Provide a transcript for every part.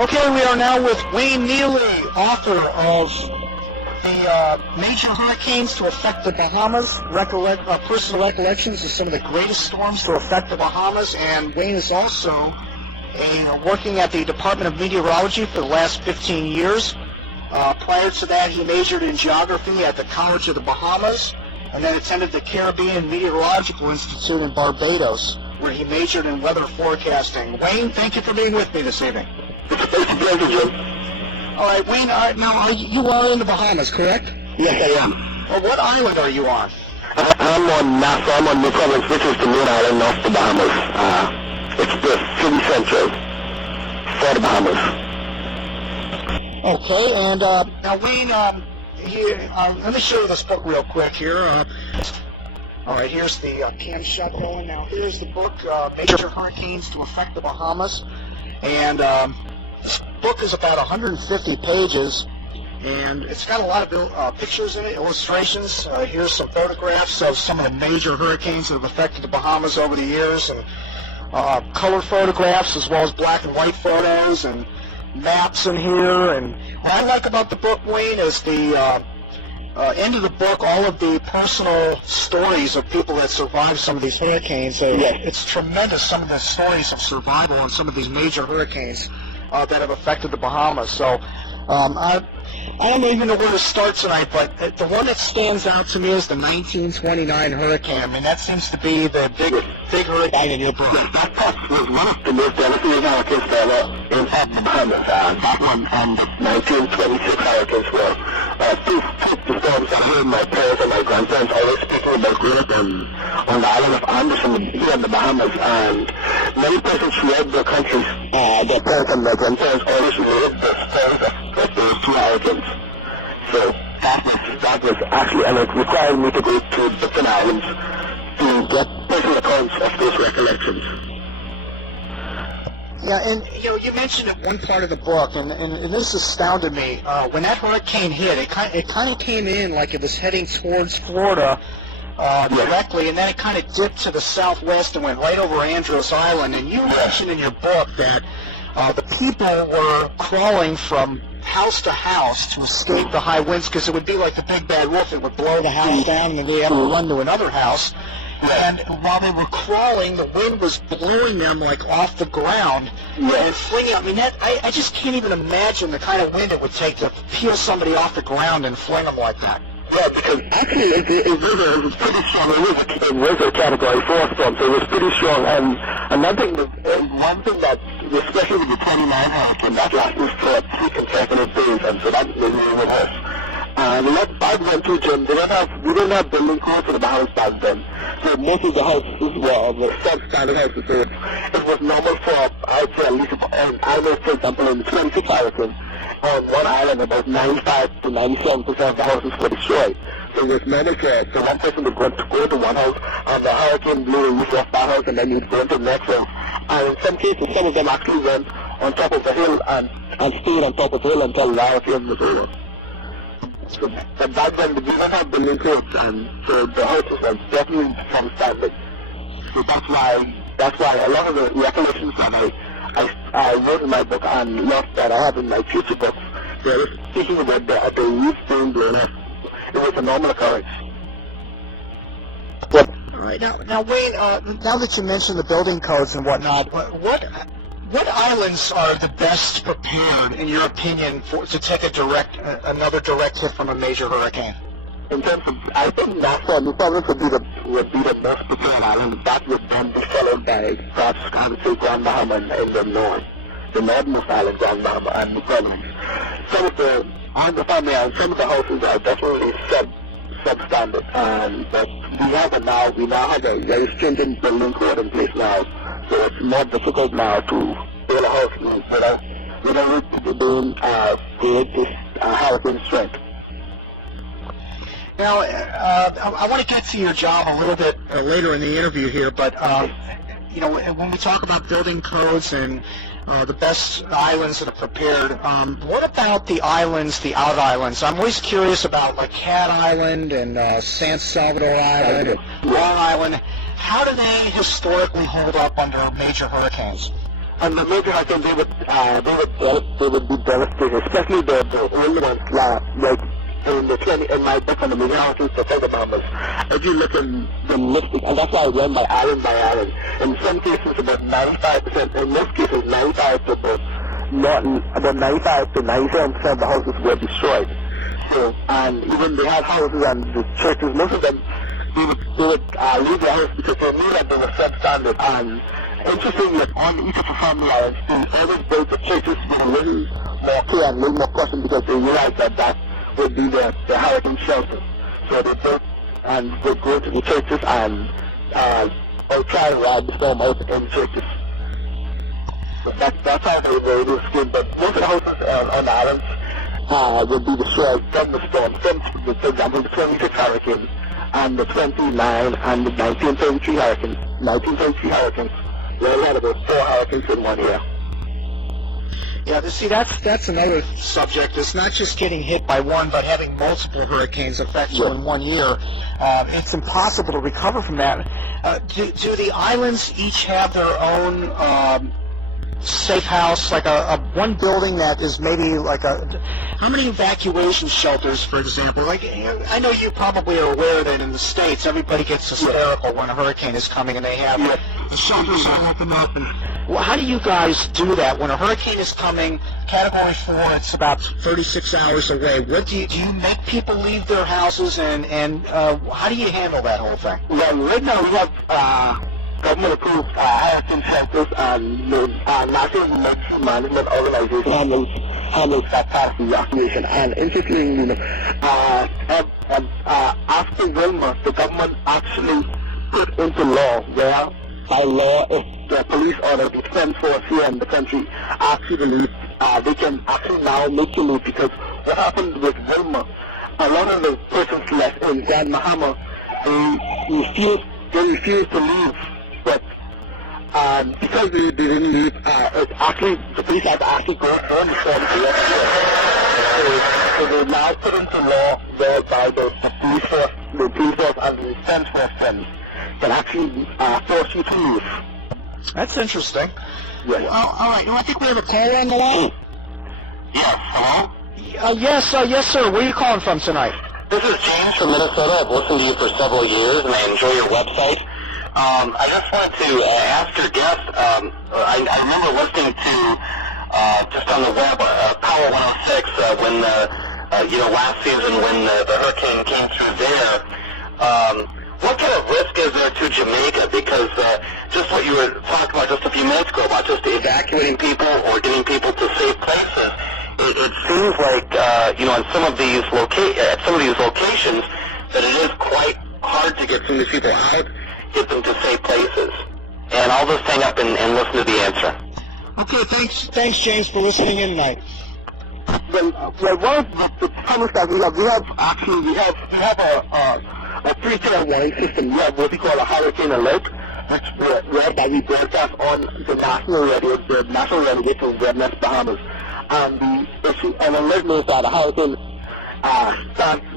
Okay, we are now with Wayne Neely, author of the Major Hurricanes to Affect the Bahamas, Personal Recollections of some of the greatest storms to affect the Bahamas, and Wayne is also working at the Department of Meteorology for the last 15 years. Prior to that, he majored in geography at the College of the Bahamas, and then attended the Caribbean Meteorological Institute in Barbados, where he majored in weather forecasting. Wayne, thank you for being with me this evening. All right, Wayne, now you are in the Bahamas, correct? Yes, I am. Well, what island are you on? I'm on Nassau. I'm on New Providence, which is the main island off the Bahamas. It's the city center for the Bahamas. Okay, and now Wayne, let me show you this book real quick here. All right, here's the cam shot going. Now here's the book, Major Hurricanes to Affect the Bahamas, and this book is about 150 pages, and it's got a lot of pictures in it, illustrations. Here's some photographs of some of the major hurricanes that have affected the Bahamas over the years, and color photographs as well as black and white photos, and maps in here. And what I like about the book, Wayne, is the end of the book, all of the personal stories of people that survived some of these hurricanes. It's tremendous, some of the stories of survival on some of these major hurricanes that have affected the Bahamas. So I don't even know where to start tonight, but the one that stands out to me is the 1929 hurricane. I mean, that seems to be the big hurricane in your book. That was one of the most devastating hurricanes ever in the Bahamas. That one and the 1926 hurricanes were two storms that heard my parents and my grandparents always speaking about growing up on the island of Anderson here in the Bahamas. And many persons throughout the country, their parents and their grandparents always related the stories of those two hurricanes. So that was actually, and it required me to go to different islands to get personal accounts of those recollections. Yeah, and you mentioned at one part of the book, and this astounded me. When that hurricane hit, it kind of came in like it was heading towards Florida directly, and then it kind of dipped to the southwest and went right over Andros Island. And you mentioned in your book that the people were crawling from house to house to escape the high winds, because it would be like the big bad wolf. It would blow the house down, and then they had to run to another house. And while they were crawling, the wind was blowing them like off the ground and flinging. I mean, I just can't even imagine the kind of wind it would take to peel somebody off the ground and fling them like that. Yeah, because actually it was pretty strong. It was a Category 4 storm, so it was pretty strong. And another thing, one thing that, especially with the 29 hurricane, that lasted for 3 consecutive days, and so that made me even worse. The left side went to Jim. We didn't have building codes for the Bahamas back then. So most of the houses were substandard houses. So it was normal for, I would say, at least an island, for example, in the 26 hurricanes, on one island, about 95 to 97% of the houses were destroyed. So it was normal for one person to go to one house, and the hurricane blew the roof off that house, and then you'd go into the next house. And in some cases, some of them actually went on top of the hill and stayed on top of the hill until the hurricane was over. So, but back then, we didn't have building codes, and so the houses were definitely from standing. So that's why a lot of the recollections that I wrote in my book and lots that I have in my future books, they were speaking about the roof being blown off. It was a normal occurrence. All right, now Wayne, now that you mentioned the building codes and whatnot, what islands are the best prepared, in your opinion, to take another direct hit from a major hurricane? In terms of, I think Nassau, New Providence would be the most prepared island. That would then be followed by, perhaps, I would say, Grand Bahama in the north. The northernmost island, Grand Bahama, and New Providence. Some of the houses are definitely substandard, but we now have a very stringent building code in place now, so it's more difficult now to build a house without it being create this hurricane strength. Now, I want to get to your job a little bit later in the interview here, but when we talk about building codes and the best islands that are prepared, what about the islands, the out islands? I'm always curious about like Cat Island and San Salvador Island and Long Island. How do they historically hold up under major hurricanes? And the major hurricanes, they would be devastating, especially the older ones, like in the 20, in my book on the major hurricanes to affect the Bahamas. If you look in the listing, and that's why I went by island. In some cases, about 95%, in most cases, 95 to about 95 to 97% of the houses were destroyed. So, and even they had houses and the churches, most of them, they would leave their house because they knew that they were substandard. And interestingly, like on each of the family islands, they always built the churches with a little more care and a little more caution because they realized that would be the hurricane shelter. So they built and would go to the churches and or try to ride the storm out in churches. So that's how they were escaped. But most of the houses on the islands would be destroyed from the storm. From, for example, the 26 hurricane and the 29 and the 1933 hurricane. 1933 hurricanes. We all had about 4 hurricanes in 1 year. Yeah, see, that's another subject. It's not just getting hit by one, but having multiple hurricanes affect you in 1 year. It's impossible to recover from that. Do the islands each have their own safe house, like a one building that is maybe like how many evacuation shelters, for example? Like, I know you probably are aware that in the States, everybody gets hysterical when a hurricane is coming and they have the shelters all open up. And, well, how do you guys do that when a hurricane is coming, Category 4, it's about 36 hours away? What do you make people leave their houses, and how do you handle that whole thing? Well, right now we have government-approved hurricane shelters and National Emergency Management Organization handles that part of the evacuation. And interestingly, after Wilma, the government actually put into law where, by law, if the police or the defense force here in the country ask you to leave, they can actually now make you leave, because what happened with Wilma, a lot of the persons left in Grand Bahama, they refused to leave. But because they didn't leave, the police had to actually go on the storm to so they now put into law whereby the police force and the defense force can actually force you to leave. That's interesting. Yes. Well, all right. Well, I think we have a caller on the line. Yes. Hello? Yes, sir. Where are you calling from tonight? This is James from Minnesota. I've listened to you for several years, and I enjoy your website. I just wanted to ask your guest, I remember listening to, just on the web, Power 106, when, last season when the hurricane came through there. What kind of risk is there to Jamaica? Because just what you were talking about just a few minutes ago, about just evacuating people or getting people to safe places, it seems like, in some of these locations, that it is quite hard to get some of these people out, get them to safe places. And I'll just hang up and listen to the answer. Okay, thanks, James, for listening in tonight. Well, one of the problems that we have a 3-tier warning system. We have what we call a hurricane alert, whereby we broadcast on the national radio to the Bahamas. And the alert knows that a hurricane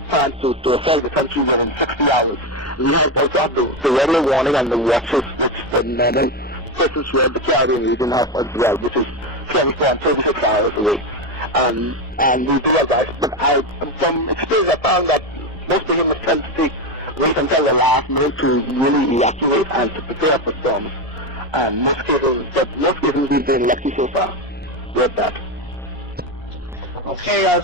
stands to affect the country within 60 hours. We have also the regular warning and the watches, which the normal persons who have the Caribbean region have as well, which is 24 and 36 hours away. And we do have that, but from experience I found that most people tend to wait until the last minute to really evacuate and to prepare for storms. And most cases we've been lucky so far with that. Okay, I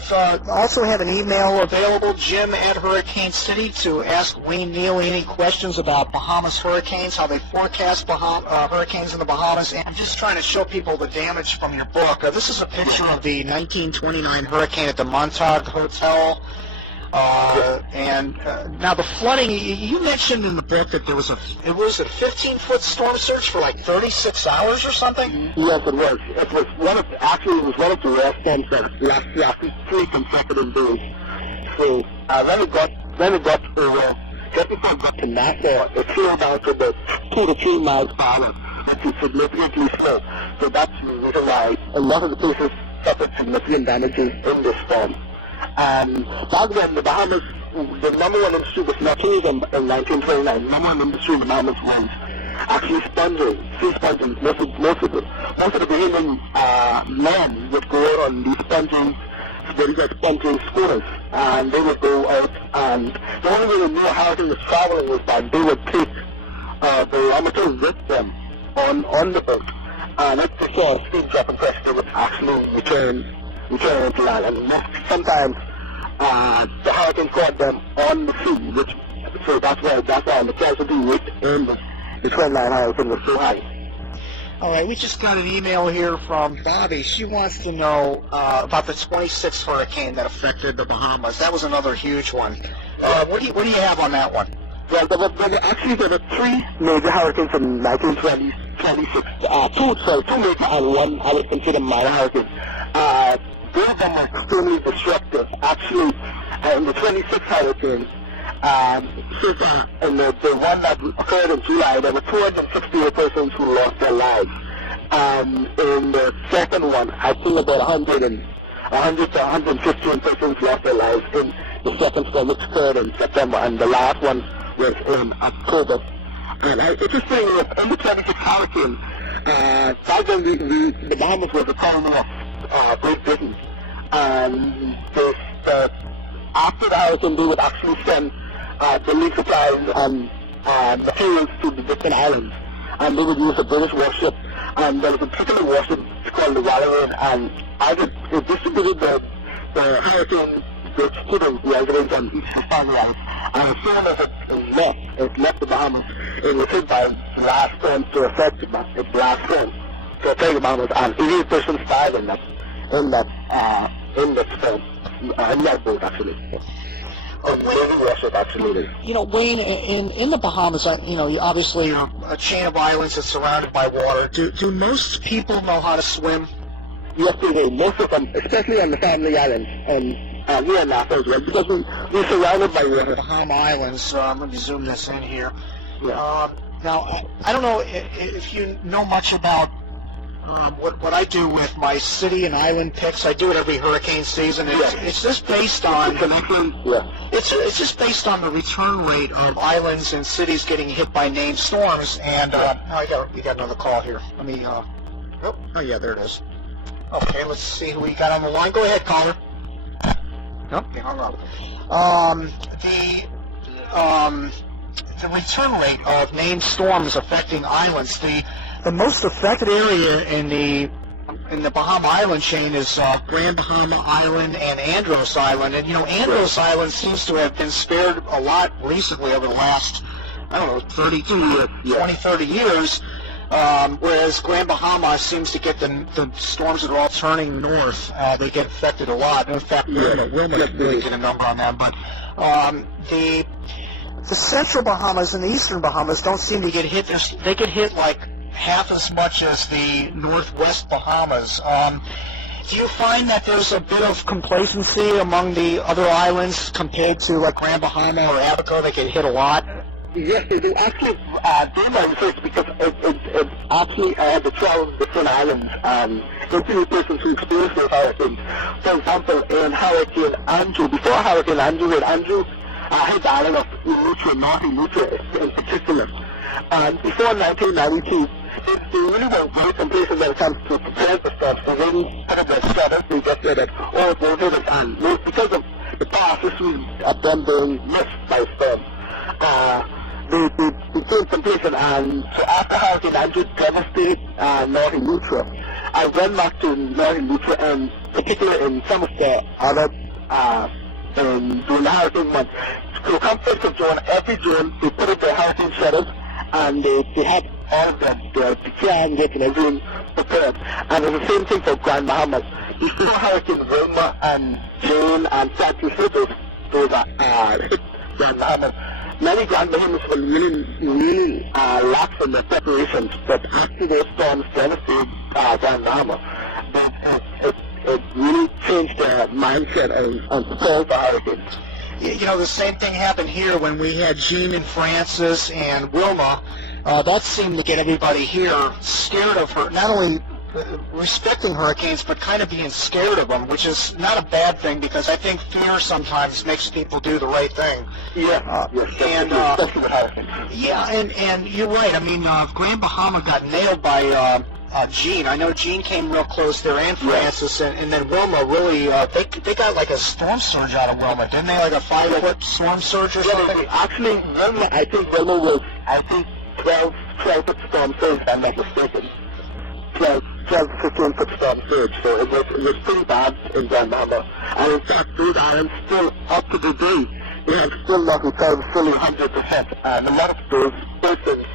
also have an email available, Jim@Hurricane City, to ask Wayne Neely any questions about Bahamas hurricanes, how they forecast hurricanes in the Bahamas. And I'm just trying to show people the damage from your book. This is a picture of the 1929 hurricane at the Montauk Hotel. Now the flooding, you mentioned in the book that it was a 15-foot storm surge for like 36 hours or something? Yes, it was. It was one of the rare storms that lasted 3 consecutive days. So when it got over, just before it got to Nassau, it slowed down to about 2 to 3 miles per hour, which is significantly slow. So that's the reason why a lot of the places suffered significant damages in this storm. And back then, the Bahamas, the number one industry was not tourism in 1929. The number one industry in the Bahamas was actually sea sponging. Most of the Bahamian men would go out on these sponging, sponging schooners, and they would go out, and the only way they knew how they was traveling was that they would take the amateurs with them on the boat, and if they saw a speed drop in pressure, they would actually return into land, and sometimes the hurricane caught them on the sea, so that's why the casualty rate in the 29 hurricane was so high. All right, we just got an email here from Bobby. She wants to know about the 26th hurricane that affected the Bahamas. That was another huge one. What do you have on that one? Well, there were three major hurricanes from 1926. Two major and one I would consider minor hurricane. Both of them were extremely destructive. Actually, in the 26th hurricane, so far, in the one that occurred in July, there were 268 persons who lost their lives. In the second one, I think about 100 to 115 persons lost their lives in the second storm, which occurred in September, and the last one was in October. And it's just saying that in the 26th hurricane, back then the Bahamas was the colony of Great Britain, and after the hurricane, they would actually send the relief supplies and materials to the different islands, and they would use a British warship, and there was a particular warship called the Walloon, and it distributed the hurricane goods to the residents on each Hispanic island, and as soon as it left the Bahamas, it was hit by the last storm to affect the Bahamas, and 88 persons died in that storm, in that boat actually. You know, Wayne, in the Bahamas, you obviously are a chain of islands that's surrounded by water. Do most people know how to swim? Yes, they do. Most of them, especially on the family islands, and we are not as well, because we're surrounded by water. Bahama Islands, let me zoom this in here. Yeah. Now, I don't know if you know much about what I do with my city and island picks. I do it every hurricane season. It's just based on it's just based on the return rate of islands and cities getting hit by named storms. And we got another call here. Let me. Oh yeah, there it is. Okay, let's see who we got on the line. Go ahead, caller. Nope, they hung up. The return rate of named storms affecting islands. The most affected area in the Bahama Island chain is Grand Bahama Island and Andros Island. And, Andros Island seems to have been spared a lot recently over the last, 30 years. Whereas Grand Bahama seems to get the storms that are all turning north. They get affected a lot. In fact, Wilma didn't really get a number on that. But the central Bahamas and the eastern Bahamas don't seem to get hit. They get hit like half as much as the northwest Bahamas. Do you find that there's a bit of complacency among the other islands compared to like Grand Bahama or Abaco that get hit a lot? Yes, they do. Actually, doing my research, because it actually had the 12 different islands, including persons who experienced those hurricanes. For example, in Hurricane Andrew, before Hurricane Andrew hit the island of North Eleuthera in particular. And before 1992, they really were very complacent when it comes to preparing for storms. They really put up their shutters, they just said that, it won't hit us, and because of the past history of them being missed by storms, they became complacent, and so after Hurricane Andrew devastated North Eleuthera, I went back to North Eleuthera, and particularly in some of the other during the hurricane month. To come first of June, every June, they put up their hurricane shutters, and they had all of the triangles and everything prepared. And it was the same thing for Grand Bahamas. Before Hurricane Wilma and Jane and Santi hit those hit Grand Bahamas, many Grand Bahamas were really lax in their preparations, but after those storms devastated Grand Bahama, it really changed their mindset on preparing for hurricanes. The same thing happened here when we had Jean and Francis and Wilma. That seemed to get everybody here scared of her, not only respecting hurricanes, but kind of being scared of them, which is not a bad thing because I think fear sometimes makes people do the right thing. Yeah, and especially with hurricanes. Yeah, and you're right. I mean, Grand Bahama got nailed by Gene. I know Gene came real close there, and Francis, and then Wilma really, they got like a storm surge out of Wilma, didn't they? Like a 5-foot storm surge or something? Actually, Wilma, I think Wilma was, 12 foot storm surge, if I'm not mistaken. 12 to 15 foot storm surge, so it was pretty bad in Grand Bahama. And in fact, those islands still, up to the day, they have still not recovered fully 100%. And a lot of those persons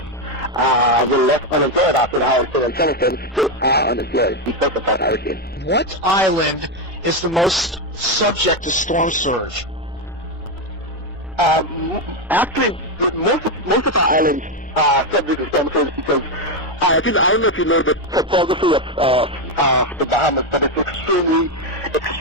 were left unemployed after the hurricane, and some of them still are unemployed because of that hurricane. What island is the most subject to storm surge? Actually, most of our islands are subject to storm surge because I don't know if you know the topography of the Bahamas, but it's extremely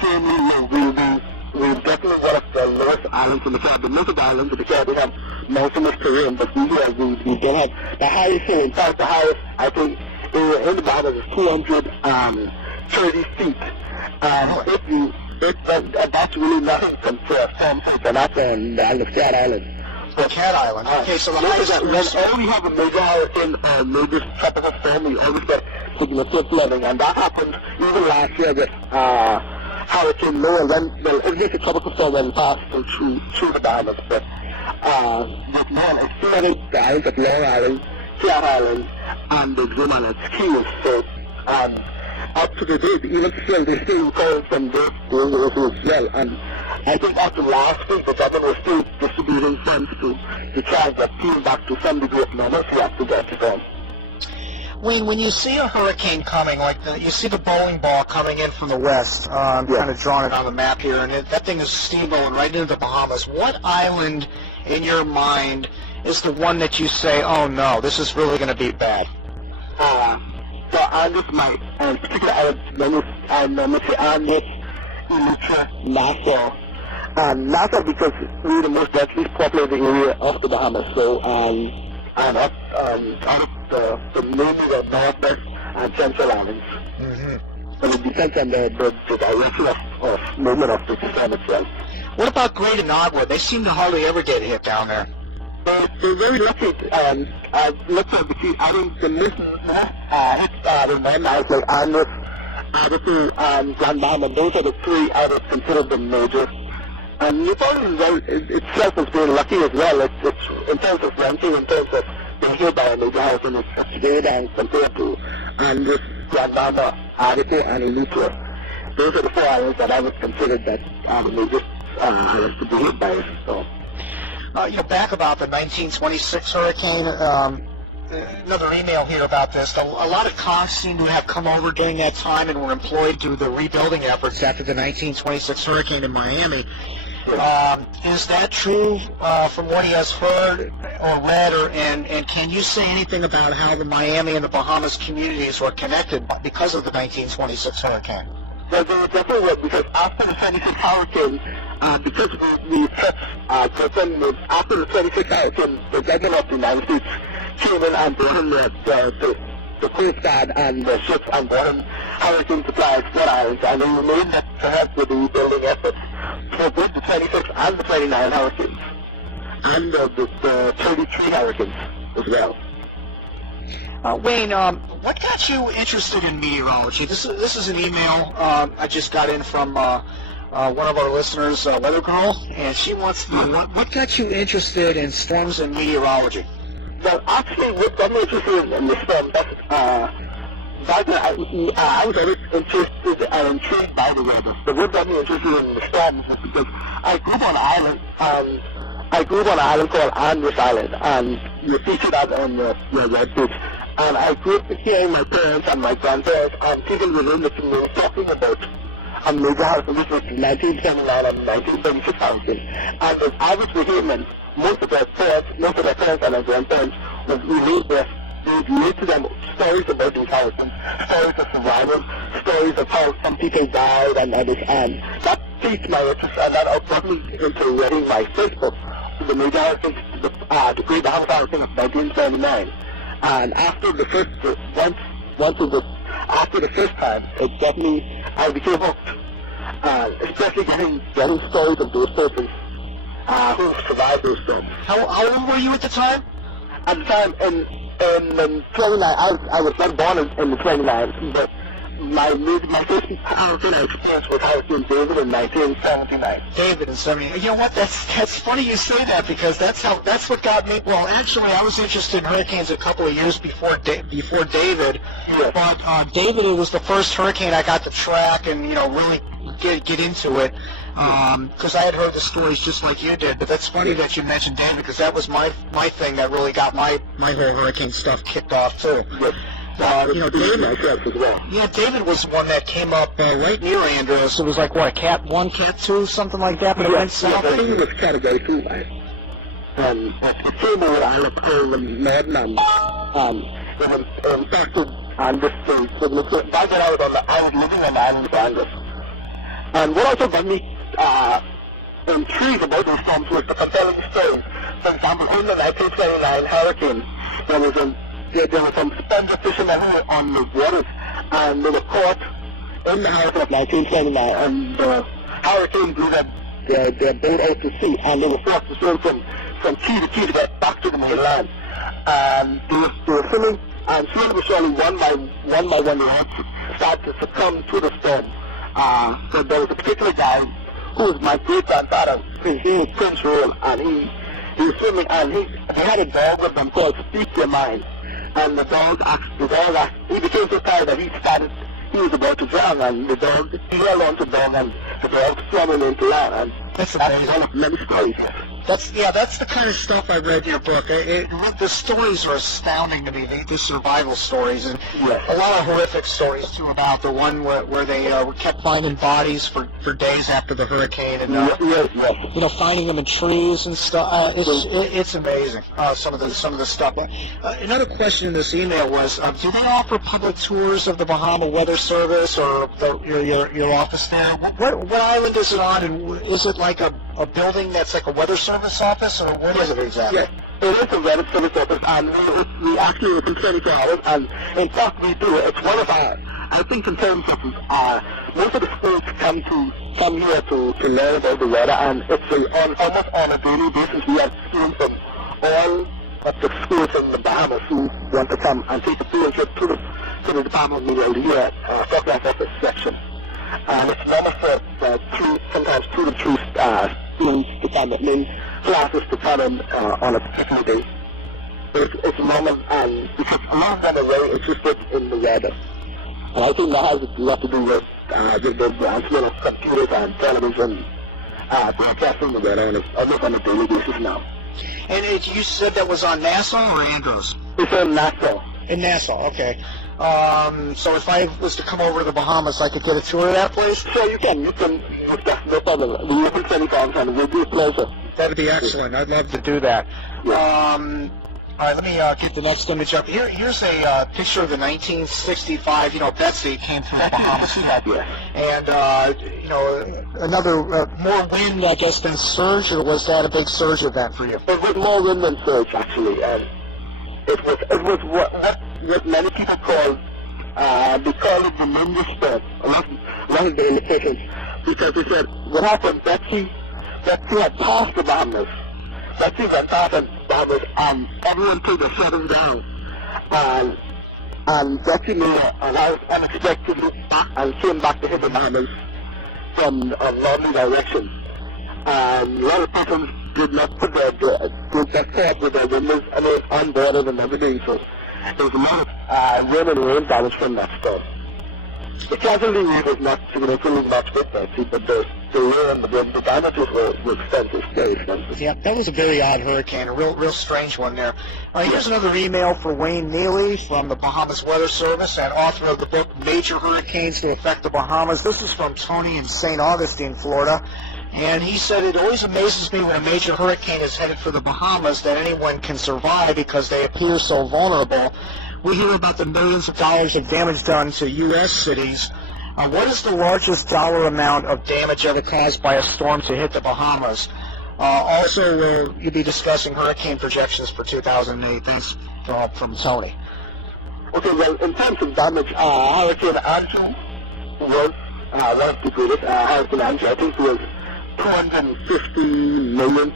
low. We're definitely one of the lowest islands in the Caribbean. Most of the islands in the Caribbean have mountainous terrain, but we don't have the highest hill. In fact, the highest, I think, in the Bahamas is 230 feet. That's really nothing compared to storm surge, and that's on the island of Cat Island. Cat Island. Okay, so the highest. Whenever we have a major hurricane or major tropical storm, we always get significant flooding, and that happened even last year with Hurricane Noah. It was a tropical storm when it passed through the Bahamas, but with Noah, it flooded the islands of Long Island, Cat Island, and the Zoom Islands, Keys. So, up to the date, even still, they still recording some those issues as well. And I think after last week, the government was still distributing funds to try to appeal back to some degree of normalcy after that event. Wayne, when you see a hurricane coming, you see the bowling ball coming in from the west, I'm kind of drawing it on the map here, and that thing is steamrolling right into the Bahamas. What island in your mind is the one that you say, oh no, this is really going to be bad? So Andros, my particular island, I normally say Andros, Nassau. Nassau because we're the most densely populated area of the Bahamas. So and up out of the mainly the northwest and central islands. Mm-hmm. So it depends on the direction of movement of the system itself. What about Great Inagua? They seem to hardly ever get hit down there. They're very lucky. Let's say between, I think the most hits in my mind, like Andros, Addison, and Grand Bahama, those are the three I would consider the major. And Newport itself is very lucky as well. It's in terms of ranking, in terms of being hit by a major hurricane, it's way down compared to Andros, Grand Bahama, Addison, and Eleuthera. Those are the four islands that I would consider that are the major islands to be hit by it. So. Back about the 1926 hurricane, another email here about this. A lot of costs seem to have come over during that time and were employed to the rebuilding efforts after the 1926 hurricane in Miami. Is that true from what he has heard or read, and can you say anything about how the Miami and the Bahamas communities were connected because of the 1926 hurricane? Well, they definitely were, because after the 26 hurricane, because we after the 26 hurricane, the government of the United States came in and brought in the Coast Guard and the ships and brought in hurricane supplies for islands, and they remained to help with the rebuilding efforts for both the 26 and the 29 hurricanes, and the 33 hurricanes as well. Wayne, what got you interested in meteorology? This is an email I just got in from one of our listeners, Weather Girl, and she wants to know what got you interested in storms and meteorology? Well, actually, what got me interested in the storm, I was always interested and intrigued by the weather. But what got me interested in the storms is because I grew up on an island called Andros Island, and you feature that on your webpage. And I grew up hearing my parents and my grandparents and people within the community talking about a major hurricane, which was 1979 and 1976 hurricane. And as I was with him, most of their parents and their grandparents would relate to them stories about these hurricanes, stories of survival, stories of how some people died and others. And that piqued my interest, and that brought me into reading my first book, the major hurricane, the Great Bahamas Hurricane of 1979. And after the first, once it was after the first time, it definitely, I became hooked. Especially getting stories of those persons who survived those storms. How old were you at the time? At the time, in 29, I was not born in the 29, but my first hurricane experience was Hurricane David in 1979. David in 70. You know what? That's funny you say that, because that's what got me. Well, actually, I was interested in hurricanes a couple of years before David. Yes. But David, it was the first hurricane I got to track and really get into it. Because I had heard the stories just like you did. But that's funny that you mentioned David, because that was my thing that really got my whole hurricane stuff kicked off too. Yes. David. As well. Yeah, David was one that came up right near Andros. It was like what, Cat 1, Cat 2, something like that. But it went south. I think it was Category 2, right? It came over Isle of Madman. It was impacted on this thing. So back when I was living on the island of Andros. And what also got me intrigued about those storms was the compelling stories. For example, in the 1929 hurricane, there were some sponge fishermen who were on the waters, and they were caught in the hurricane of 1929, and the hurricane blew their boat out to sea, and they were forced to swim from key to key to get back to the mainland. And they were swimming, and slowly but surely, one by one, they had started to succumb to the storm. So there was a particular guy who was my great-grandfather. His name was Prince Royal, and he was swimming, and they had a dog with them called Speak Your Mind. And the dog he became so tired that he was about to drown, and he held on to the dog, and the dog swam him into land. And that's amazing. One of many stories. That's the kind of stuff I read in your book. The stories are astounding to me, the survival stories, and a lot of horrific stories too, about the one where they kept finding bodies for days after the hurricane, and finding them in trees and stuff. It's amazing. Some of the stuff. Another question in this email was, do they offer public tours of the Bahama Weather Service or your office there? What island is it on, and is it like a building that's like a weather service office, or what is it exactly? Yes, it is a weather service office, and we actually open 24 hours, and in fact we do. It's one of our, I think in terms of, most of the schools come here to learn about the weather, and it's almost on a daily basis. We have students from all of the schools in the Bahamas who want to come and take a field trip to the Department of Meteorology forecast office section. And it's normal for sometimes 2 to 3 students to come in, classes to come in on a particular day. It's normal, and because a lot of them are very interested in the weather. And I think that has a lot to do with the advancement of computers and television broadcasting the weather on a daily basis now. And you said that was on Nassau or Andros? It's on Nassau. In Nassau, okay. So if I was to come over to the Bahamas, I could get a tour of that place? Sure, you can. No problem. We open 24 and we'll be a pleasure. That'd be excellent. I'd love to do that. Yeah. All right, let me get the next image up. Here's a picture of the 1965, Betsy came through the Bahamas. And, another, more wind, I guess, than surge, or was that a big surge event for you? It was more wind than surge, actually. And it was what many people call, they call it the ninja spread. A lot of the indications. Because they said, what happened, Betsy had passed the Bahamas. Betsy went past the Bahamas, and everyone put their shutters down. And Betsy made an unexpected look back and came back to hit the Bahamas from a northerly direction. And a lot of people did not put their caught with their windows unboarded and everything. So there was a lot of wind and rain damage from that storm. The casualty rate was not significantly much with Betsy, but the rain and the damages were extensive, very extensive. Yeah, that was a very odd hurricane, a real strange one there. Here's another email for Wayne Neely from the Bahamas Weather Service and author of the book Major Hurricanes to Affect the Bahamas. This is from Tony in St. Augustine, Florida. And he said, it always amazes me when a major hurricane is headed for the Bahamas that anyone can survive because they appear so vulnerable. We hear about the millions of dollars of damage done to U.S. cities. What is the largest dollar amount of damage ever caused by a storm to hit the Bahamas? Also, you'll be discussing hurricane projections for 2008. Thanks from Tony. Okay, well, in terms of damage, Hurricane Andrew was one of the greatest. Hurricane Andrew, I think it was $250 million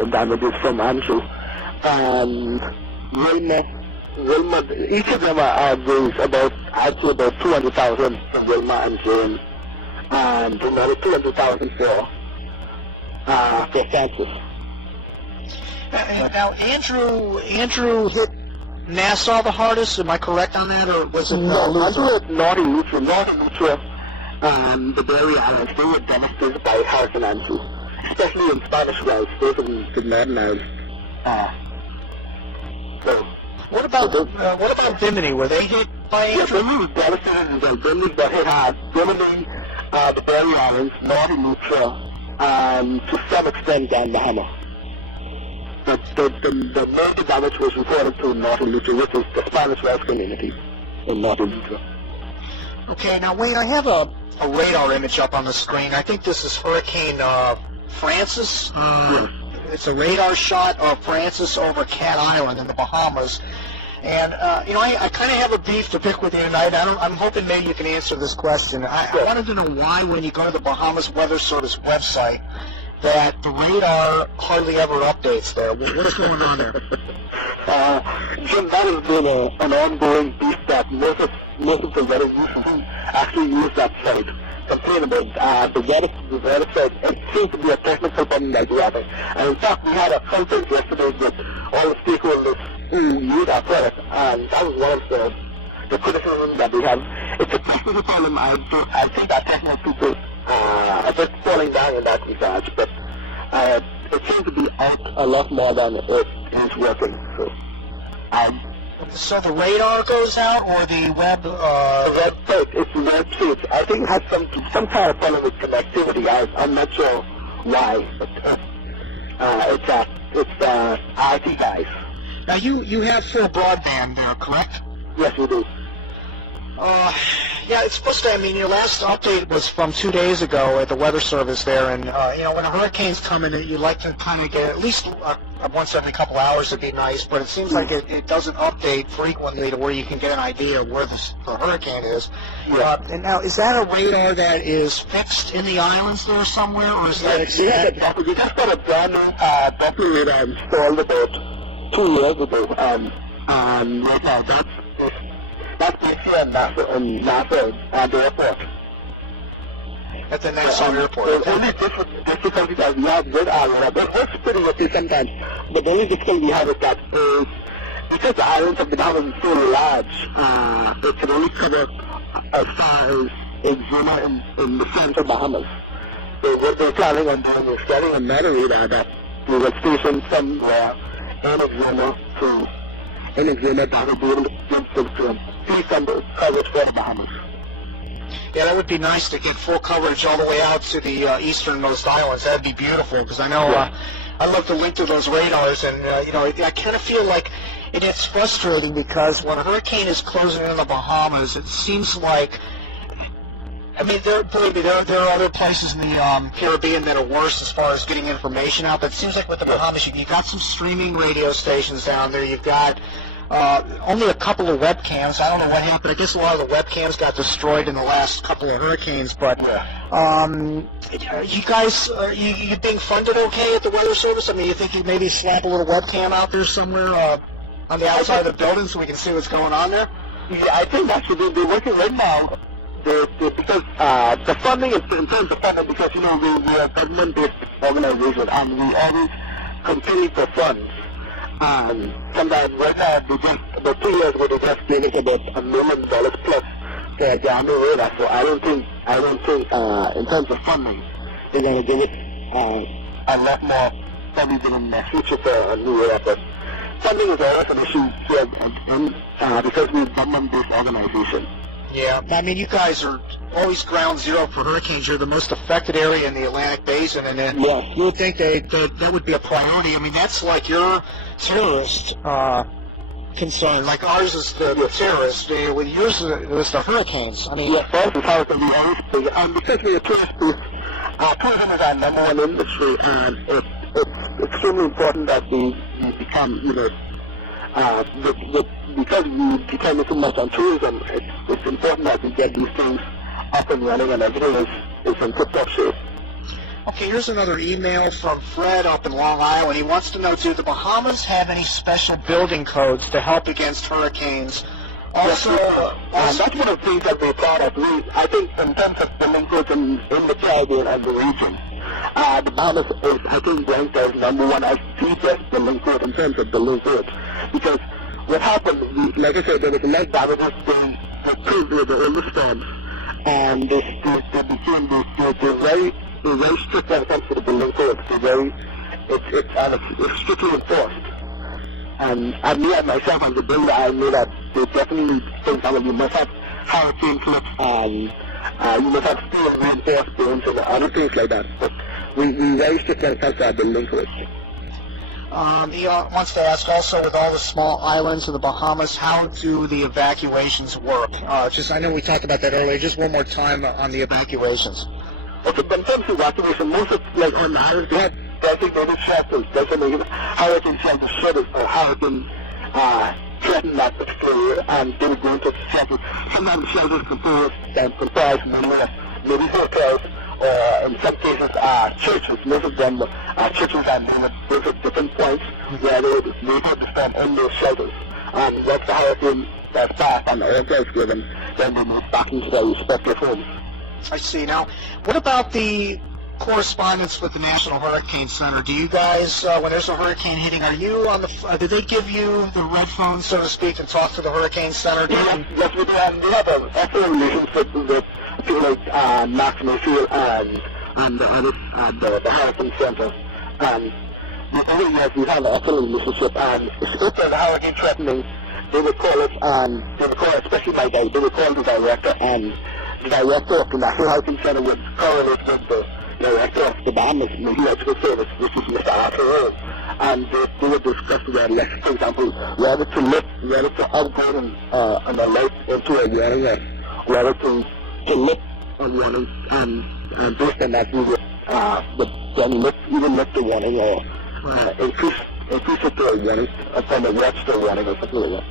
in damages from Andrew. And Wilma, each of them are raised about, I'd say about 200,000 from Wilma and Jane, and another 200,000 for Francis. Now, Andrew hit Nassau the hardest. Am I correct on that, or was it Andrew hit Northern Lutra, and the Berry Islands. They were devastated by Hurricane Andrew, especially in Spanish Wells. Those are the Northern Islands. So. What about Bimini? Were they hit by Andrew? Bimini was devastated as well. Bimini got hit hard. Bimini, the Berry Islands, Northern Lutra, and to some extent down Bahamas. The major damage was reported to Northern Lutra, which is the Spanish Wells community in Northern Lutra. Okay, now Wayne, I have a radar image up on the screen. I think this is Hurricane Francis. Yes. It's a radar shot of Francis over Cat Island in the Bahamas. And, I kind of have a beef to pick with you tonight. I'm hoping maybe you can answer this question. I wanted to know why, when you go to the Bahamas Weather Service website, that the radar hardly ever updates there. What's going on there? Jim, that has been an ongoing beef that most of the weather users actually use that site. Complain about the weather site. It seems to be a technical problem like weather. And in fact, we had a conference yesterday with all the stakeholders who use our product, and that was one of the criticisms that we have. It's a technical problem. I think our technical people are just falling down in that research, but it seems to be out a lot more than it is working. So the radar goes out, or the web? The website, it's web page. I think it has some kind of problem with connectivity. I'm not sure why, but it's IT guys. Now you have full broadband there, correct? Yes, we do. Yeah, it's supposed to. I mean, your last update was from 2 days ago at the Weather Service there, and when a hurricane's coming, you'd like to kind of get at least once every couple hours would be nice, but it seems like it doesn't update frequently to where you can get an idea of where the hurricane is. Yeah. And now, is that a radar that is fixed in the islands there somewhere, or is that? We just got a brand new Doppler radar installed about 2 years ago, and right now that's here in Nassau at the airport. At the Nassau airport. The only difficulty that we have with our radar, but it works pretty okay sometimes, but the only difficulty we have with that is because the islands of the Bahamas is so large, it can only cover as far as Exuma in the central Bahamas. So what they're planning on doing is getting another radar that we will station somewhere in Exuma that will be able to see some coverage for the Bahamas. Yeah, that would be nice to get full coverage all the way out to the easternmost islands. That'd be beautiful, because I know I love to link to those radars, and I kind of feel like it's frustrating because when a hurricane is closing in the Bahamas, it seems like, I mean, there are other places in the Caribbean that are worse as far as getting information out, but it seems like with the Bahamas, you've got some streaming radio stations down there. You've got only a couple of webcams. I don't know what happened. I guess a lot of the webcams got destroyed in the last couple of hurricanes, but you guys, you being funded okay at the Weather Service? I mean, you think you'd maybe slap a little webcam out there somewhere on the outside of the building so we can see what's going on there? Yeah, I think that's what they're working right now. Because the funding is in terms of funding, because we're a government-based organization and we always compete for funds. Sometimes right now, about 2 years ago, they just gave us about $1 million plus for the Army radar. So I don't think in terms of funding, they're going to give us a lot more funding in the future for a new radar. But funding is always an issue here because we're a government-based organization. Yeah, I mean, you guys are always ground zero for hurricanes. You're the most affected area in the Atlantic Basin, and then you would think that would be a priority. I mean, that's like your terrorist concern. Like ours is the terrorist. With yours is the hurricanes. I mean, for us, it's hard to be honest. And because we're a tourist booth, tourism is our number one industry, and it's extremely important that we become, with because we depend so much on tourism, it's important that we get these things up and running and everything is in tip-top shape. Okay, here's another email from Fred up in Long Island. He wants to know, do the Bahamas have any special building codes to help against hurricanes? Also, that's one of the things that we're proud of. I think in terms of building codes in the Caribbean and the region, the Bahamas is, I think, ranked as number one as the best building code in terms of building codes. Because what happened, like I said, there was a lot of damages during the older storms, and they're very strict when it comes to the building codes. It's strictly enforced. And me and myself as a builder, I know that they definitely think that you must have hurricane clips and you must have steel reinforced beams and other things like that. But we very strict when it comes to our building codes. He wants to ask also, with all the small islands of the Bahamas, how do the evacuations work? I know we talked about that earlier. Just one more time on the evacuations. Okay, but in terms of evacuation, most of, like on the islands, they have designated shelters, designated hurricane shelters or hurricane threatened that particular area, and they would go into shelters. Sometimes shelters comprise maybe hotels, or in some cases churches. Most of them are churches, and they would visit different points where they would have to stand in those shelters. And once the hurricane has passed and the order is given, then they move back into their respective homes. I see. Now, what about the correspondence with the National Hurricane Center? Do you guys, when there's a hurricane hitting, are you on the, do they give you the red phone, so to speak, and talk to the Hurricane Center? Yes, we do. And we have an excellent relationship with people like National Field and the others at the Hurricane Center. And over the years, we've had an excellent relationship. And if there's a hurricane threatening, they would call us, and they would call, especially by day, they would call the director, and the director of the National Hurricane Center would correlate with the director of the Bahamas Meteorological Service, which is Mr. Author Wayne, and they would discuss whether, for example, whether to outboard an alert into a warning, or whether to lift a warning, and based on that, we would then lift the warning or increase it to a warning, from a watch to a warning or something like that.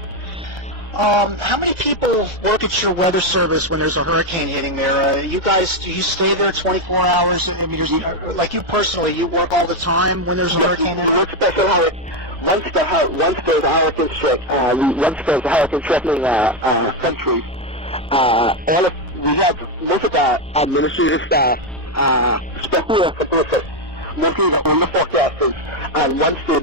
How many people work at your weather service when there's a hurricane hitting there? You guys, do you stay there 24 hours? I mean, like you personally, you work all the time when there's a hurricane hitting? Once there's a hurricane threatening country, we have most of our administrative staff, especially at the purpose, mostly the older forecasters, and once they are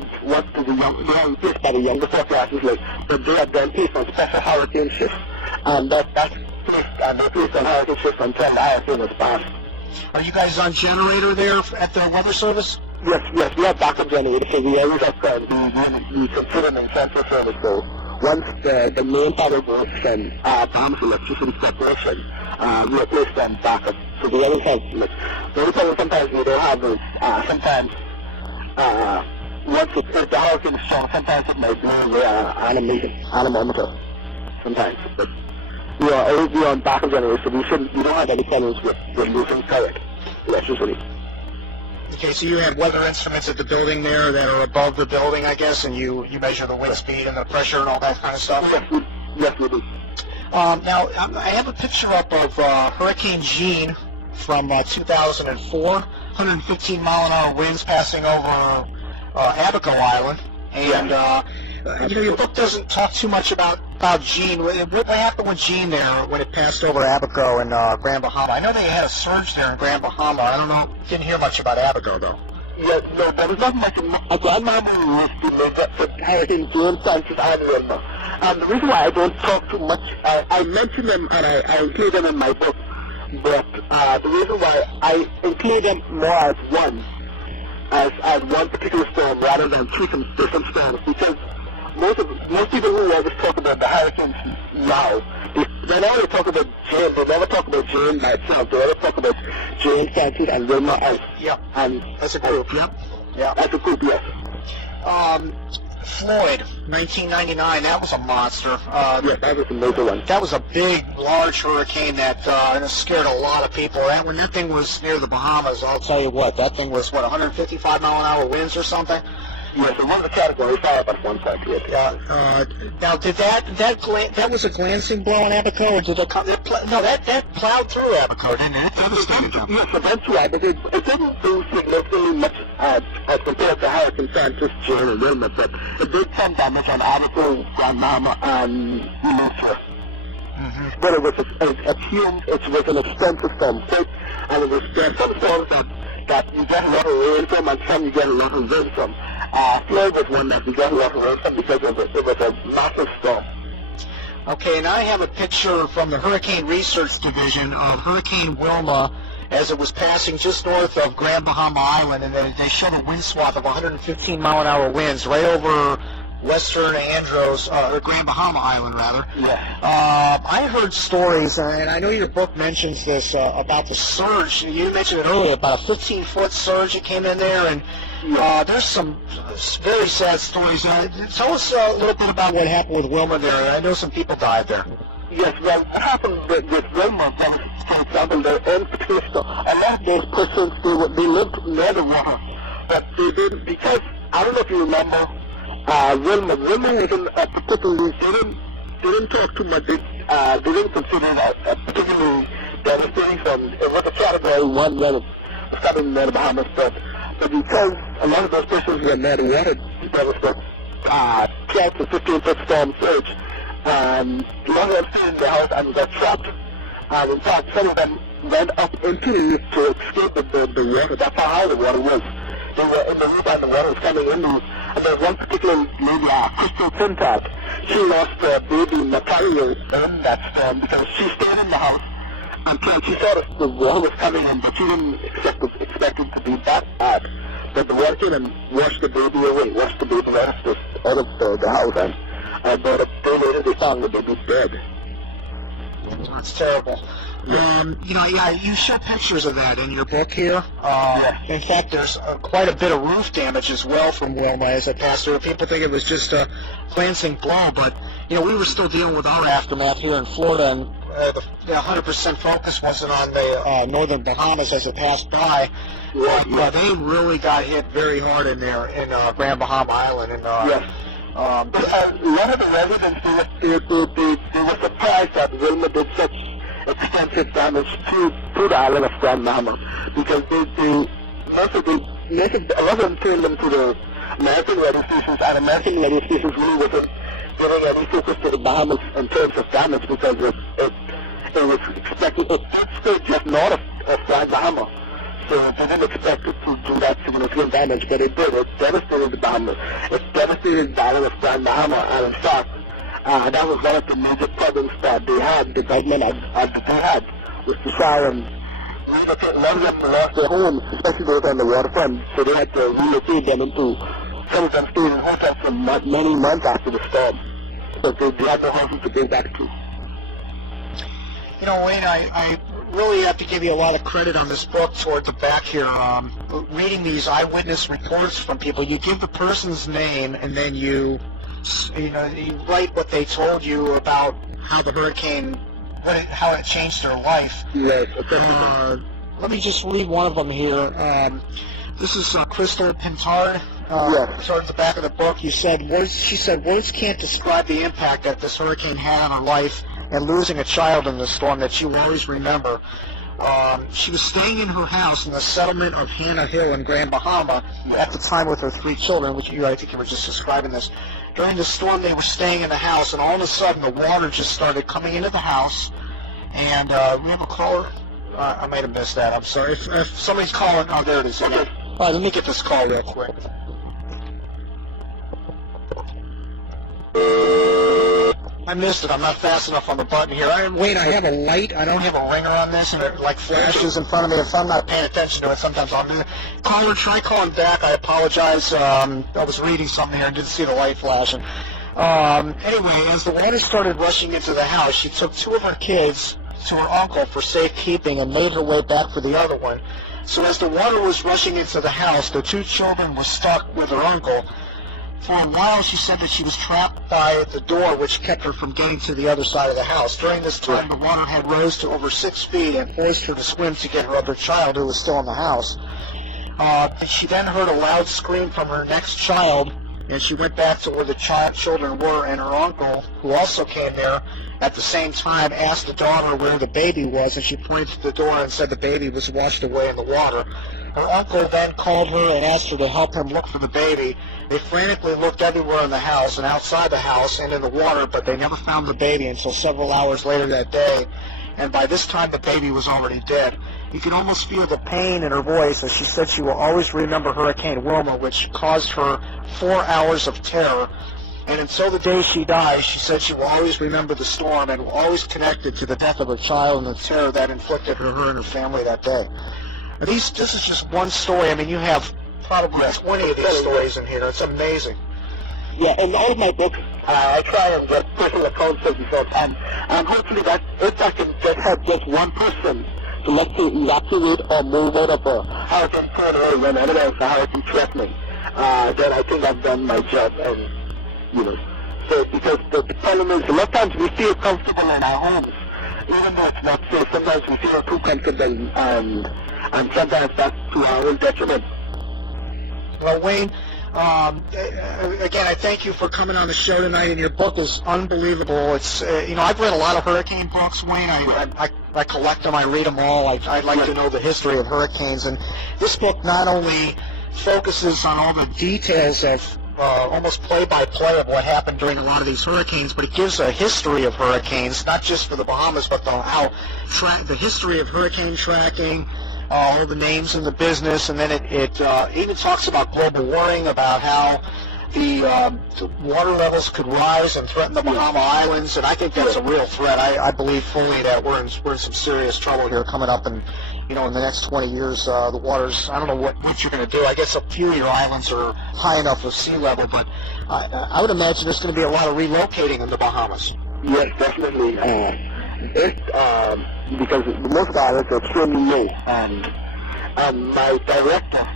replaced by the younger forecasters, like they are then placed on special hurricane shifts, and they're placed on hurricane shifts until the hurricane is passed. Are you guys on generator there at the weather service? Yes, we have backup generators, so we always have we consider them central service. So once the main power goes from Bahamas Electricity Corporation, we are placed on backup. So we always have, the only problem sometimes we don't have is, sometimes, if the hurricane is strong, sometimes it might be anemometer, sometimes. But we are always be on backup generators, so we don't have any problems with losing current electricity. Okay, so you have weather instruments at the building there that are above the building, I guess, and you measure the wind speed and the pressure and all that kind of stuff? Yes, we do. Now, I have a picture up of Hurricane Jean from 2004, 115 mile-an-hour winds passing over Abaco Island. And, your book doesn't talk too much about Jean. What happened with Jean there when it passed over Abaco and Grand Bahama? I know they had a surge there in Grand Bahama. I don't know. Didn't hear much about Abaco, though. Yeah, no, there was not much. Grand Bahama was for Hurricane Jean, Francis, and Wilma. And the reason why I don't talk too much, I mention them and I include them in my book, but the reason why I include them more as one particular storm rather than three different storms, because most people who always talk about the hurricanes now, whenever they talk about Jane, they never talk about Jane by itself. They always talk about Jane, Francis, and Wilma as as a group. As a group, yes. Floyd, 1999, that was a monster. Yes, that was a major one. That was a big, large hurricane that scared a lot of people. When that thing was near the Bahamas, I'll tell you what, that thing was, 155 mile-an-hour winds or something? Yes, it was a Category 5 at one point. Yes. Now, did that was a glancing blow on Abaco, or did it come? That plowed through Abaco, didn't it? It devastated them. Yes, eventually, but it didn't do significantly much as compared to Hurricane Francis, Jane, and Wilma, but it did some damage on Abaco, Grandmama, and Lucia. Mm-hmm. But it was it was an extensive storm, and it was there some storms that you get a lot of rain from, and some you get a lot of wind from. Floyd was one that we got a lot of rain from because it was a massive storm. Okay, and I have a picture from the Hurricane Research Division of Hurricane Wilma as it was passing just north of Grand Bahama Island, and they showed a wind swath of 115 mile an hour winds right over Western Andros, or Grand Bahama Island, rather. Yeah. I heard stories, and I know your book mentions this, about the surge. You mentioned it earlier, about a 15-foot surge that came in there, and there's some very sad stories. Tell us a little bit about what happened with Wilma there. I know some people died there. Yes, well, what happened with Wilma, for example, a lot of those persons, they lived near the water, but they didn't, because, I don't know if you remember, Wilma wasn't particularly, they didn't talk too much, they didn't consider it a particularly devastating storm. It was a Category 1 when it was coming near the Bahamas, but because a lot of those persons were near the water, there was the 12 to 15-foot storm surge, and a lot of them stayed in the house and got trapped, and in fact, some of them went up into the roof to escape the water. That's how high the water was. They were in the roof and the water was coming in the roof. And there's one particular lady, Crystal Pintat, she lost her baby material in that storm because she stayed in the house until she saw that the water was coming in, but she didn't expect it to be that bad. But the water came and washed the baby away, washed the baby out of the house, and about a day later they found the baby dead. That's terrible. You show pictures of that in your book here. In fact, there's quite a bit of roof damage as well from Wilma as it passed through. People think it was just a glancing blow, but we were still dealing with our aftermath here in Florida, and the 100% focus wasn't on the northern Bahamas as it passed by. Yeah, they really got hit very hard in there in Grand Bahama Island, and but a lot of the residents, they were surprised that Wilma did such extensive damage to the island of Grand Bahama, because a lot of them turned them to the American radio stations, and American radio stations really wasn't giving any focus to the Bahamas in terms of damage, because it was expected, it stayed just north of Grand Bahama. So they didn't expect it to do that significant damage, but it did. It devastated the Bahamas. It devastated the island of Grand Bahama, and in fact, that was one of the major problems that they had, the government had, was to try and relocate. A lot of them lost their homes, especially those on the waterfront, so they had to relocate them into, some of them stayed in hotels for many months after the storm, because they had no houses to go back to. Wayne, I really have to give you a lot of credit on this book toward the back here. Reading these eyewitness reports from people, you give the person's name, and then you write what they told you about how the hurricane, how it changed their life. Yes. Let me just read one of them here. This is Crystal Pintard. Toward the back of the book, she said, words can't describe the impact that this hurricane had on her life, and losing a child in the storm that you always remember. She was staying in her house in the settlement of Hannah Hill in Grand Bahama at the time with her 3 children, which I think you were just describing this. During the storm, they were staying in the house, and all of a sudden, the water just started coming into the house. And we have a caller. I might have missed that. I'm sorry. If somebody's calling, oh, there it is. All right, let me get this call real quick. I missed it. I'm not fast enough on the button here. Wait, I have a light. I don't have a ringer on this, and it flashes in front of me. If I'm not paying attention to it, sometimes I'll do it. Caller, try calling back. I apologize. I was reading something here and didn't see the light flashing. Anyway, as the water started rushing into the house, she took 2 of her kids to her uncle for safekeeping and made her way back for the other one. So as the water was rushing into the house, the 2 children were stuck with her uncle. For a while, she said that she was trapped by the door, which kept her from getting to the other side of the house. During this time, the water had rose to over 6 feet and forced her to swim to get her other child, who was still in the house. She then heard a loud scream from her next child, and she went back to where the children were, and her uncle, who also came there at the same time, asked the daughter where the baby was, and she pointed to the door and said the baby was washed away in the water. Her uncle then called her and asked her to help him look for the baby. They frantically looked everywhere in the house and outside the house and in the water, but they never found the baby until several hours later that day, and by this time the baby was already dead. You could almost feel the pain in her voice as she said she will always remember Hurricane Wilma, which caused her 4 hours of terror. And until the day she dies, she said she will always remember the storm and will always connect it to the death of her child and the terror that inflicted her and her family that day. Now, this is just one story. I mean, you have probably 20 of these stories in here. It's amazing. Yeah, in all of my books, I try and get personal accounts of the book, and hopefully that if I can just help just one person to, let's say, evacuate or move out of a hurricane tornado when otherwise the hurricane threatening, then I think I've done my job. And so because the problem is, a lot of times we feel comfortable in our homes, even though it's not safe. Sometimes we feel too comfortable, and sometimes that's to our own detriment. Well, Wayne, again, I thank you for coming on the show tonight, and your book is unbelievable. It's, I've read a lot of hurricane books, Wayne. I collect them, I read them all. I like to know the history of hurricanes, and this book not only focuses on all the details of almost play-by-play of what happened during a lot of these hurricanes, but it gives a history of hurricanes, not just for the Bahamas, but the history of hurricane tracking, all the names in the business, and then it even talks about global warming, about how the water levels could rise and threaten the Bahama Islands, and I think that's a real threat. I believe fully that we're in some serious trouble here coming up, and in the next 20 years, the waters, I don't know what you're going to do. I guess a few of your islands are high enough of sea level, but I would imagine there's going to be a lot of relocating in the Bahamas. Yes, definitely. Because most of the islands are extremely low, and my director,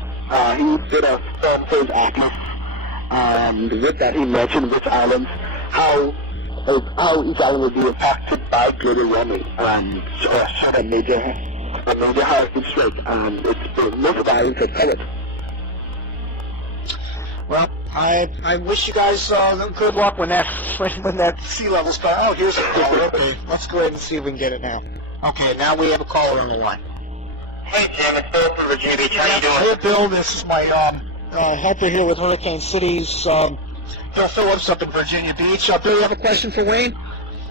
he did a storm phase atlas, and with that he mentioned which islands, how each island would be impacted by global warming, and showed a major hurricane strike, and most of the islands are covered. Well, I wish you guys good luck when that sea level's gone. Oh, here's a caller. Okay, let's go ahead and see if we can get it now. Okay, now we have a caller on the line. Hey Jim, it's Bill from Virginia Beach. How you doing? Hey Bill, this is my helper here with Hurricane Cities, Bill Phillips up in Virginia Beach. Bill, you have a question for Wayne?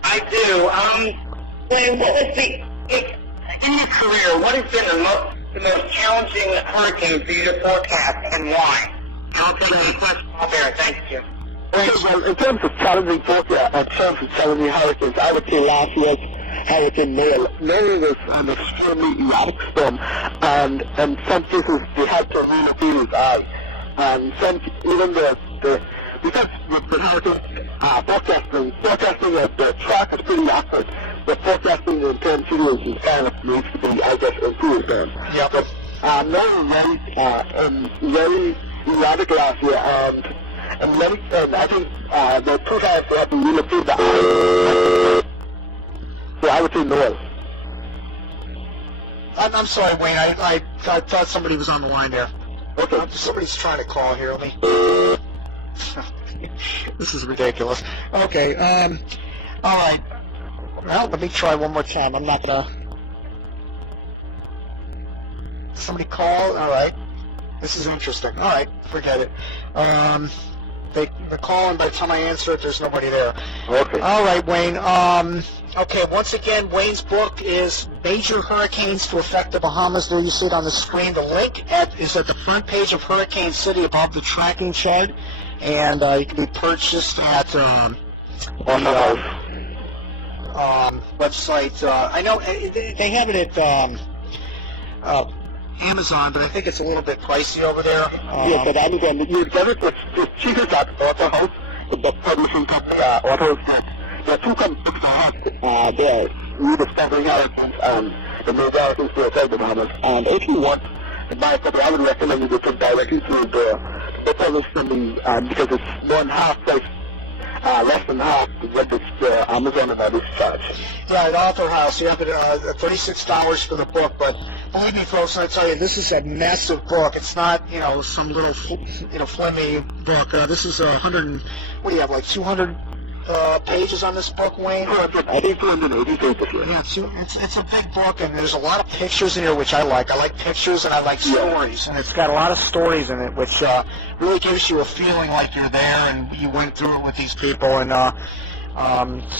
I do. Wayne, what was in your career, what has been the most challenging hurricane for you to forecast, and why? I'll take any questions out there. Thank you. Okay, well, in terms of challenging forecast, in terms of challenging hurricanes, I would say last year's Hurricane Neely. Neely was an extremely erratic storm, and in some cases they had to relocate his eye. And even because with the hurricane forecasting the track is pretty accurate, but forecasting the intensity is kind of needs to be, I guess, improved then. Yeah. But Neely very erratic last year, and I think the two times they had to relocate the eye. So I would say no. I'm sorry, Wayne. I thought somebody was on the line there. Okay. Somebody's trying to call here. Let me. This is ridiculous. Okay. All right. Well, let me try one more time. I'm not gonna. Somebody call. All right. This is interesting. All right. Forget it. They're calling. By the time I answer it, there's nobody there. Okay. All right, Wayne. Okay, once again, Wayne's book is Major Hurricanes to Affect the Bahamas. There you see it on the screen. The link is at the front page of Hurricane City above the tracking chart, and it can be purchased at the website. I know they have it at Amazon, but I think it's a little bit pricey over there. Yeah, but Amazon, you get it with the cheapest at Author House, the publishing company, Author House. There are two companies that have there, rediscovering hurricanes and the major hurricanes to affect the Bahamas. And if you want to buy a copy, I would recommend you go to directly to the publishing company, because it's 1/2 price, less than half what it's Amazon and others charge. Yeah, at Author House, you have it $36 for the book, but believe me, folks, I tell you, this is a massive book. It's not, some little, flimmy book. This is what do you have, like 200 pages on this book, Wayne? I think 280 pages. Yeah, it's a big book, and there's a lot of pictures in here, which I like. I like pictures, and I like stories, and it's got a lot of stories in it, which really gives you a feeling like you're there and you went through it with these people, and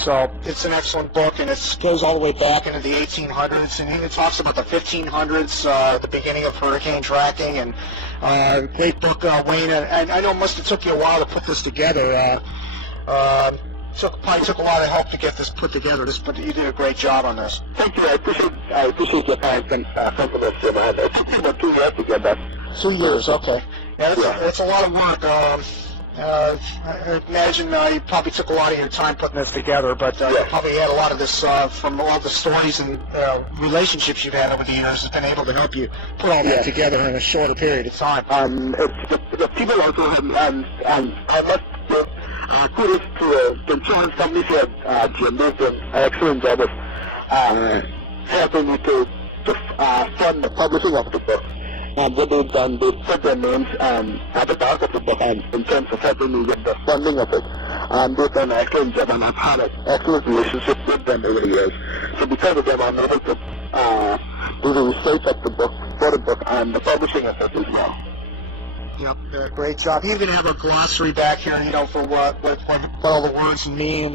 so it's an excellent book, and it goes all the way back into the 1800s, and it talks about the 1500s, the beginning of hurricane tracking, and great book, Wayne. And I know it must have took you a while to put this together. Probably took a lot of help to get this put together. You did a great job on this. Thank you. I appreciate your time and compliments, Jim. It took me about 2 years to get that. 2 years, okay. Yeah, that's a lot of work. I imagine you probably took a lot of your time putting this together, but you probably had a lot of this from all the stories and relationships you've had over the years has been able to help you put all that together in a shorter period of time. The people also have, I must give kudos to the insurance companies here, Jim. They've done an excellent job of helping me to fund the publishing of the book. What they've done, they've put their names at the back of the book, and in terms of helping me with the funding of it, they've done an excellent job, and I've had an excellent relationship with them over the years. So because of them, I'm able to do the research of the book, for the book, and the publishing of it as well. Yep, great job. You even have a glossary back here, for what all the words mean,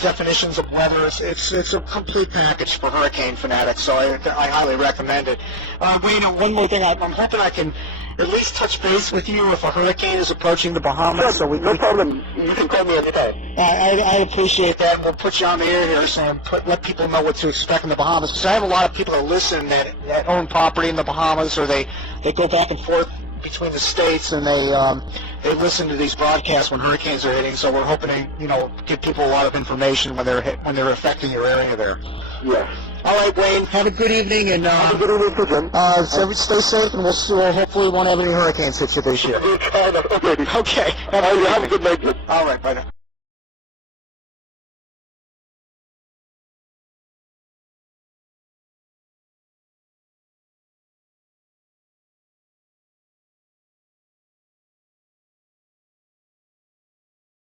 definitions of weather. It's a complete package for hurricane fanatics, so I highly recommend it. Wayne, one more thing. I'm hoping I can at least touch base with you if a hurricane is approaching the Bahamas. Sure, no problem. You can call me anytime. I appreciate that, and we'll put you on the air here so let people know what to expect in the Bahamas. Because I have a lot of people that listen that own property in the Bahamas, or they go back and forth between the states, and they listen to these broadcasts when hurricanes are hitting. So we're hoping to give people a lot of information when they're affecting your area there. Yeah. All right, Wayne. Have a good evening, and have a good evening too, Jim. Stay safe, and we'll hopefully won't have any hurricanes hit you this year. Okay. Okay. Have a good night. All right, bye now.